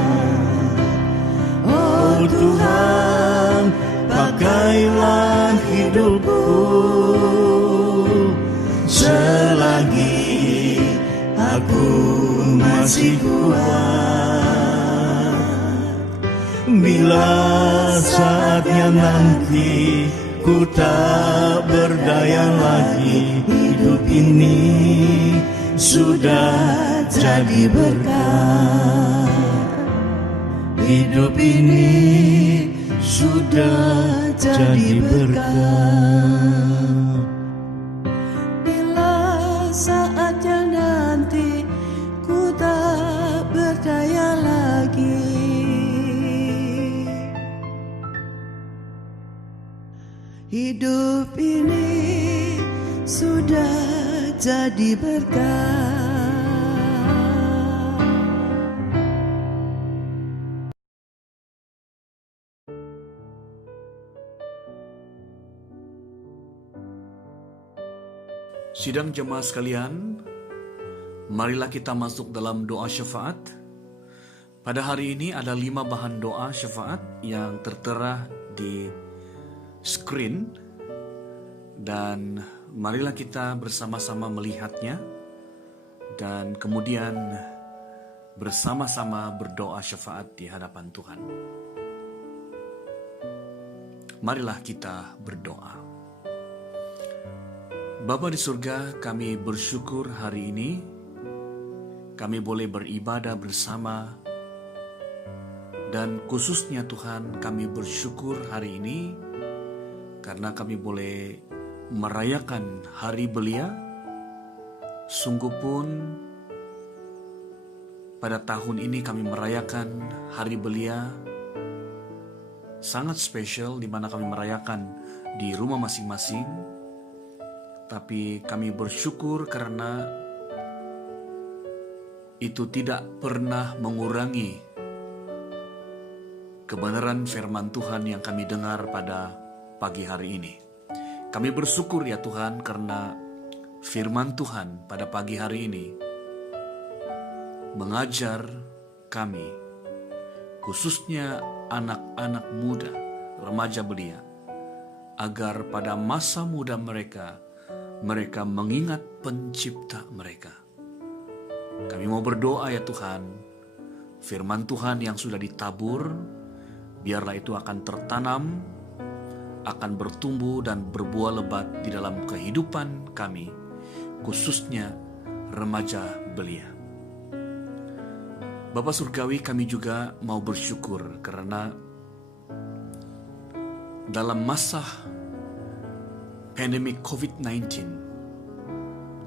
Oh Tuhan, pakailah hidupku selagi aku masih kuat. Bila saatnya nanti ku tak berdaya lagi, hidup ini sudah jadi berkah. Hidup ini sudah jadi berkah. Bila saatnya nanti ku tak berdaya lagi, hidup ini sudah jadi berkah. Sidang jemaah sekalian, marilah kita masuk dalam doa syafaat. Pada hari ini ada 5 bahan doa syafaat yang tertera di screen, dan marilah kita bersama-sama melihatnya dan kemudian bersama-sama berdoa syafaat di hadapan Tuhan. Marilah kita berdoa. Bapa di surga, kami bersyukur hari ini kami boleh beribadah bersama, dan khususnya Tuhan, kami bersyukur hari ini karena kami boleh merayakan Hari Belia. Sungguh pun pada tahun ini kami merayakan Hari Belia sangat spesial, di mana kami merayakan di rumah masing-masing. Tapi kami bersyukur karena itu tidak pernah mengurangi kebenaran firman Tuhan yang kami dengar pada pagi hari ini. Kami bersyukur ya Tuhan karena firman Tuhan pada pagi hari ini mengajar kami, khususnya anak-anak muda, remaja belia, agar pada masa muda mereka mereka mengingat pencipta mereka. Kami mau berdoa ya Tuhan, firman Tuhan yang sudah ditabur, biarlah itu akan tertanam, akan bertumbuh dan berbuah lebat di dalam kehidupan kami, khususnya remaja belia. Bapa Surgawi, kami juga mau bersyukur karena dalam masa pandemi COVID-19,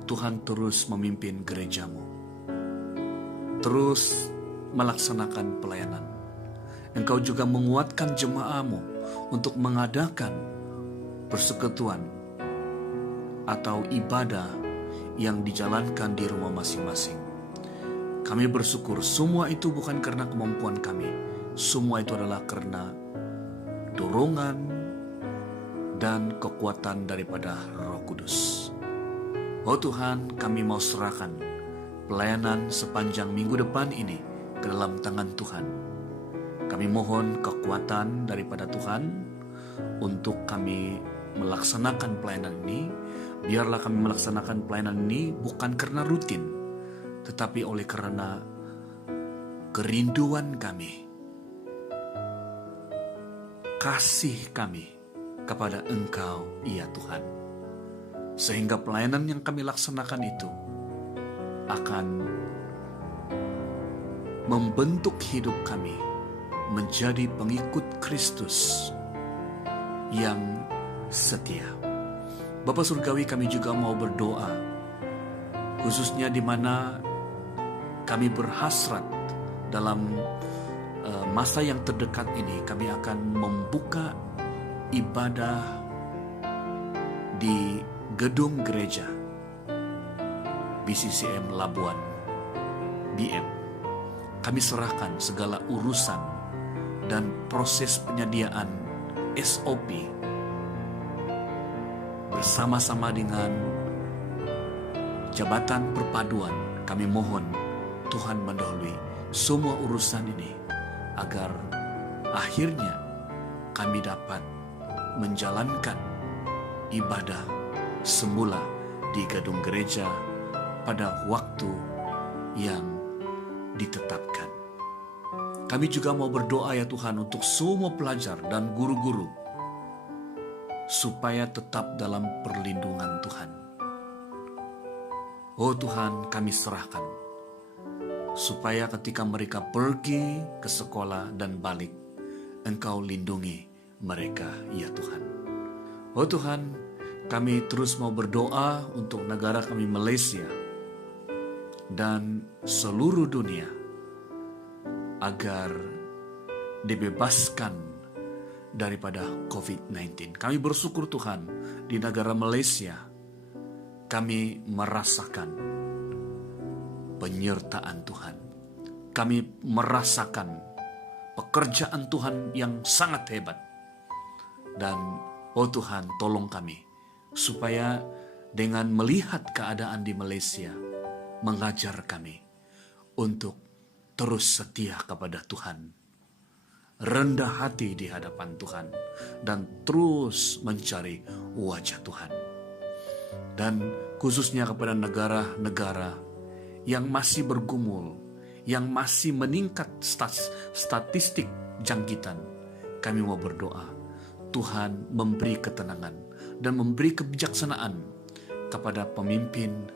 Tuhan terus memimpin gerejamu, terus melaksanakan pelayanan. Engkau juga menguatkan jemaahmu untuk mengadakan persekutuan atau ibadah yang dijalankan di rumah masing-masing. Kami bersyukur semua itu bukan karena kemampuan kami, semua itu adalah karena dorongan dan kekuatan daripada Roh Kudus. Oh Tuhan, kami mau serahkan pelayanan sepanjang minggu depan ini ke dalam tangan Tuhan. Kami mohon kekuatan daripada Tuhan untuk kami melaksanakan pelayanan ini. Biarlah kami melaksanakan pelayanan ini bukan karena rutin, tetapi oleh karena kerinduan kami, kasih kami kepada Engkau, ya Tuhan. Sehingga pelayanan yang kami laksanakan itu akan membentuk hidup kami menjadi pengikut Kristus yang setia. Bapa Surgawi, kami juga mau berdoa, khususnya di mana kami berhasrat dalam masa yang terdekat ini, kami akan membuka ibadah di gedung gereja BCCM Labuan BM. Kami serahkan segala urusan dan proses penyediaan SOP bersama-sama dengan Jabatan Perpaduan. Kami mohon Tuhan mendahului semua urusan ini agar akhirnya kami dapat menjalankan ibadah semula di gedung gereja pada waktu yang ditetapkan. Kami juga mau berdoa ya Tuhan untuk semua pelajar dan guru-guru supaya tetap dalam perlindungan Tuhan. Oh Tuhan, kami serahkan supaya ketika mereka pergi ke sekolah dan balik, Engkau lindungi mereka ya Tuhan. Oh Tuhan, kami terus mau berdoa untuk negara kami Malaysia dan seluruh dunia agar dibebaskan daripada COVID-19. Kami bersyukur Tuhan, di negara Malaysia kami merasakan penyertaan Tuhan. Kami merasakan pekerjaan Tuhan yang sangat hebat. Dan oh Tuhan, tolong kami supaya dengan melihat keadaan di Malaysia, mengajar kami untuk terus setia kepada Tuhan, rendah hati di hadapan Tuhan, dan terus mencari wajah Tuhan. Dan khususnya kepada negara-negara yang masih bergumul, yang masih meningkat statistik jangkitan, kami mau berdoa, Tuhan memberi ketenangan dan memberi kebijaksanaan kepada pemimpin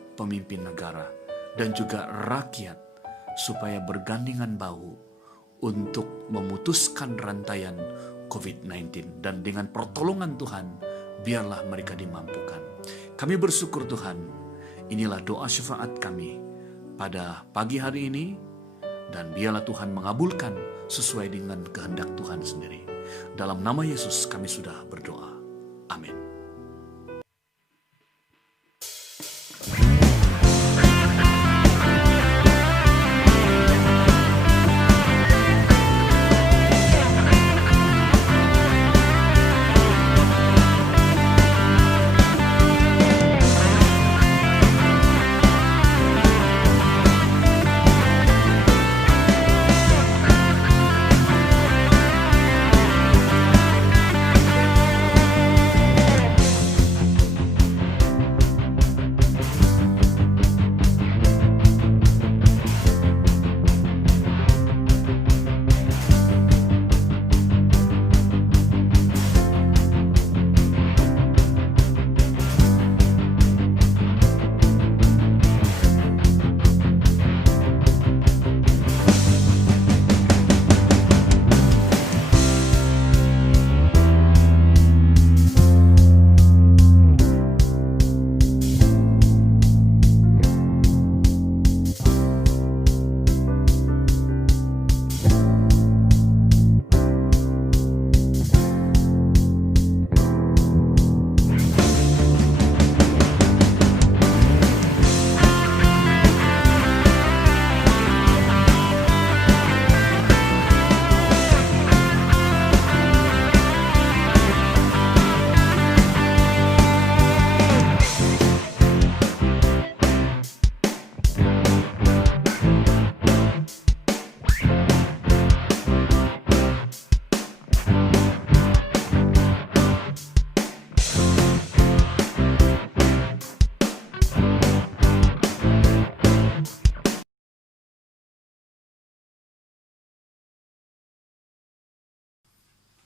negara dan juga rakyat supaya bergandingan bahu untuk memutuskan rantaian COVID-19, dan dengan pertolongan Tuhan biarlah mereka dimampukan. Kami bersyukur Tuhan, inilah doa syafaat kami pada pagi hari ini, dan biarlah Tuhan mengabulkan sesuai dengan kehendak Tuhan sendiri. Dalam nama Yesus kami sudah berdoa. Amin.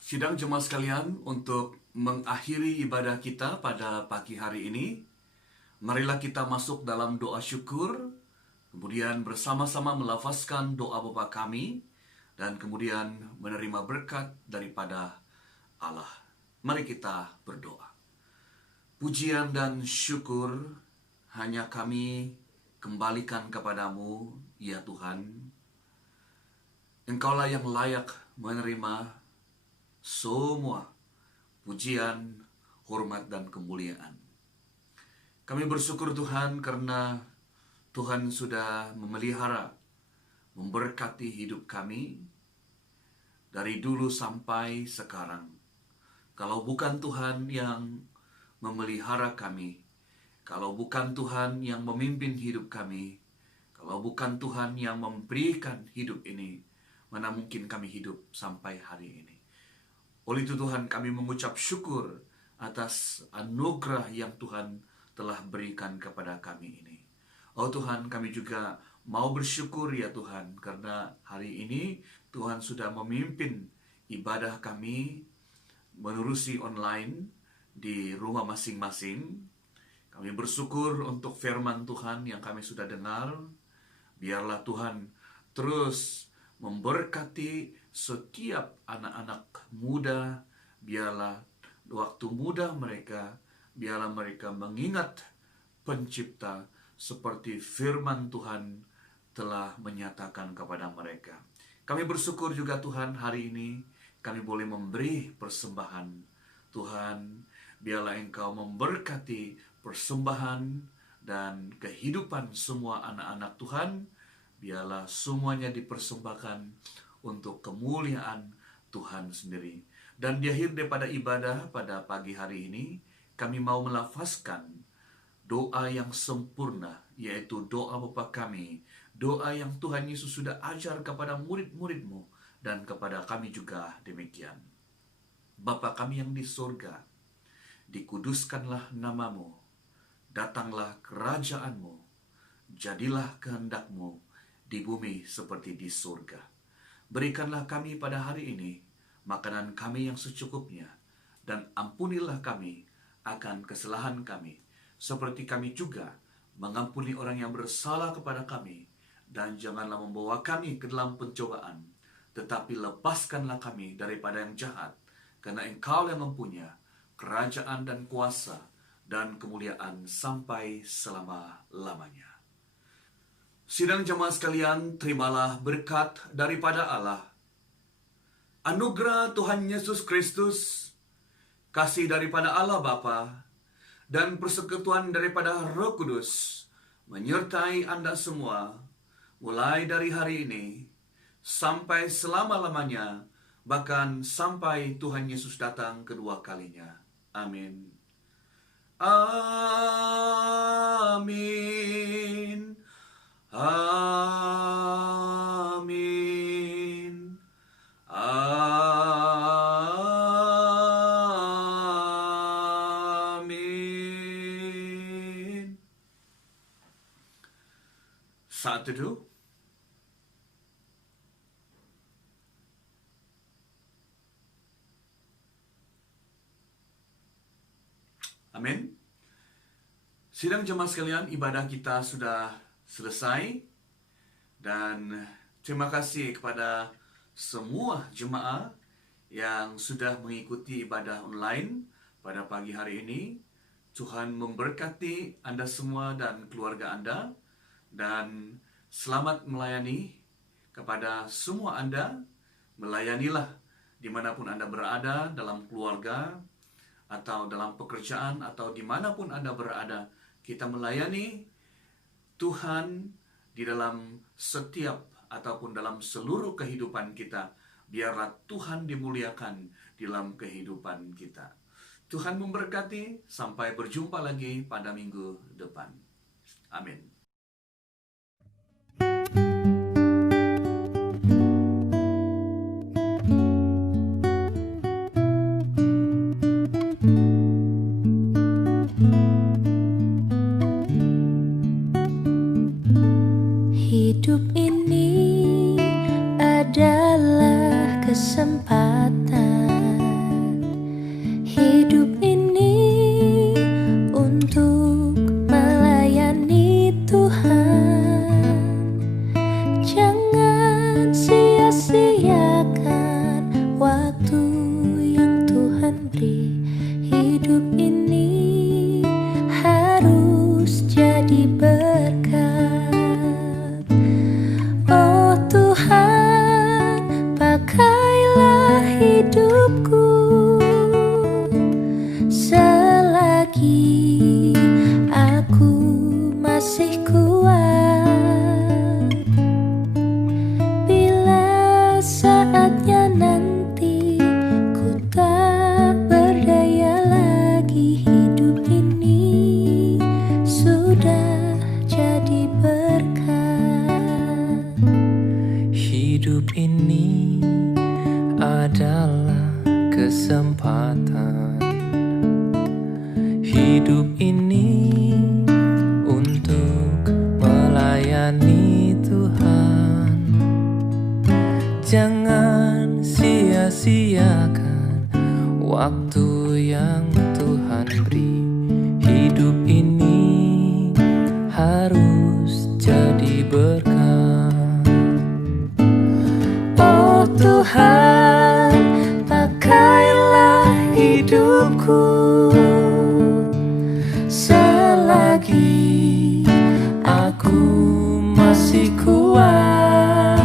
Sidang jemaat sekalian, untuk mengakhiri ibadah kita pada pagi hari ini, marilah kita masuk dalam doa syukur, kemudian bersama-sama melafazkan doa Bapa kami, dan kemudian menerima berkat daripada Allah. Mari kita berdoa. Pujian dan syukur hanya kami kembalikan kepadamu, ya Tuhan. Engkaulah yang layak menerima semua pujian, hormat, dan kemuliaan. Kami bersyukur Tuhan karena Tuhan sudah memelihara, memberkati hidup kami dari dulu sampai sekarang. Kalau bukan Tuhan yang memelihara kami, kalau bukan Tuhan yang memimpin hidup kami, kalau bukan Tuhan yang memberikan hidup ini, mana mungkin kami hidup sampai hari ini. Oleh itu Tuhan, kami mengucap syukur atas anugerah yang Tuhan telah berikan kepada kami ini. Oh Tuhan, kami juga mau bersyukur ya Tuhan, karena hari ini Tuhan sudah memimpin ibadah kami menerusi online di rumah masing-masing. Kami bersyukur untuk firman Tuhan yang kami sudah dengar. Biarlah Tuhan terus memberkati setiap anak-anak muda. Biarlah waktu muda mereka, biarlah mereka mengingat Pencipta seperti firman Tuhan telah menyatakan kepada mereka. Kami bersyukur juga Tuhan, hari ini kami boleh memberi persembahan. Tuhan, biarlah Engkau memberkati persembahan dan kehidupan semua anak-anak Tuhan. Biarlah semuanya dipersembahkan untuk kemuliaan Tuhan sendiri. Dan di akhir daripada ibadah pada pagi hari ini, kami mau melafazkan doa yang sempurna, yaitu doa Bapa kami, doa yang Tuhan Yesus sudah ajar kepada murid-murid-Mu dan kepada kami juga demikian. Bapa kami yang di surga, dikuduskanlah nama-Mu, datanglah kerajaan-Mu, jadilah kehendak-Mu di bumi seperti di surga. Berikanlah kami pada hari ini makanan kami yang secukupnya, dan ampunilah kami akan kesalahan kami, seperti kami juga mengampuni orang yang bersalah kepada kami. Dan janganlah membawa kami ke dalam pencobaan, tetapi lepaskanlah kami daripada yang jahat, karena Engkau yang mempunyai kerajaan dan kuasa dan kemuliaan sampai selama-lamanya. Sidang jemaat sekalian, terimalah berkat daripada Allah. Anugerah Tuhan Yesus Kristus, kasih daripada Allah Bapa, dan persekutuan daripada Roh Kudus menyertai Anda semua, mulai dari hari ini sampai selama-lamanya, bahkan sampai Tuhan Yesus datang kedua kalinya. Amin. Amin. Amin. Amin. Saat teduh. Amin. Sidang jemaat sekalian, ibadah kita sudah selesai. Dan terima kasih kepada semua jemaat yang sudah mengikuti ibadah online pada pagi hari ini. Tuhan memberkati Anda semua dan keluarga Anda. Dan selamat melayani kepada semua Anda. Melayanilah dimanapun Anda berada, dalam keluarga, atau dalam pekerjaan, atau dimanapun Anda berada. Kita melayani Tuhan di dalam setiap ataupun dalam seluruh kehidupan kita. Biarlah Tuhan dimuliakan di dalam kehidupan kita. Tuhan memberkati. Sampai berjumpa lagi pada minggu depan. Amin. Hidup ini adalah kesempatan hidupku selagi aku masih kuat.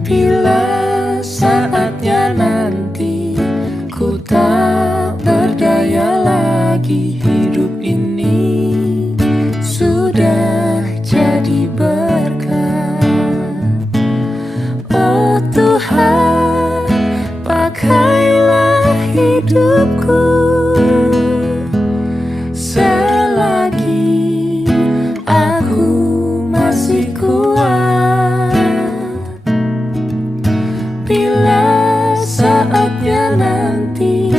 Bila saatnya nanti ku tak berdaya lagi, hidup ini sudah jadi berkat. Oh Tuhan, pakailah hidupku selagi aku masih kuat. Bila saatnya nanti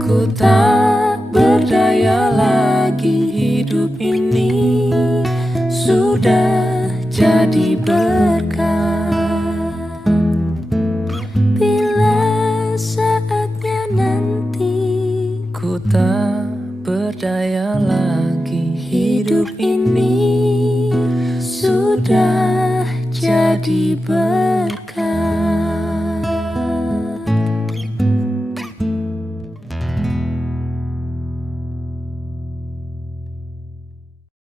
ku tak berdaya lagi, hidup ini sudah jadi berkat. Bila saatnya nanti ku tak berdaya lagi, hidup ini sudah jadi berkat.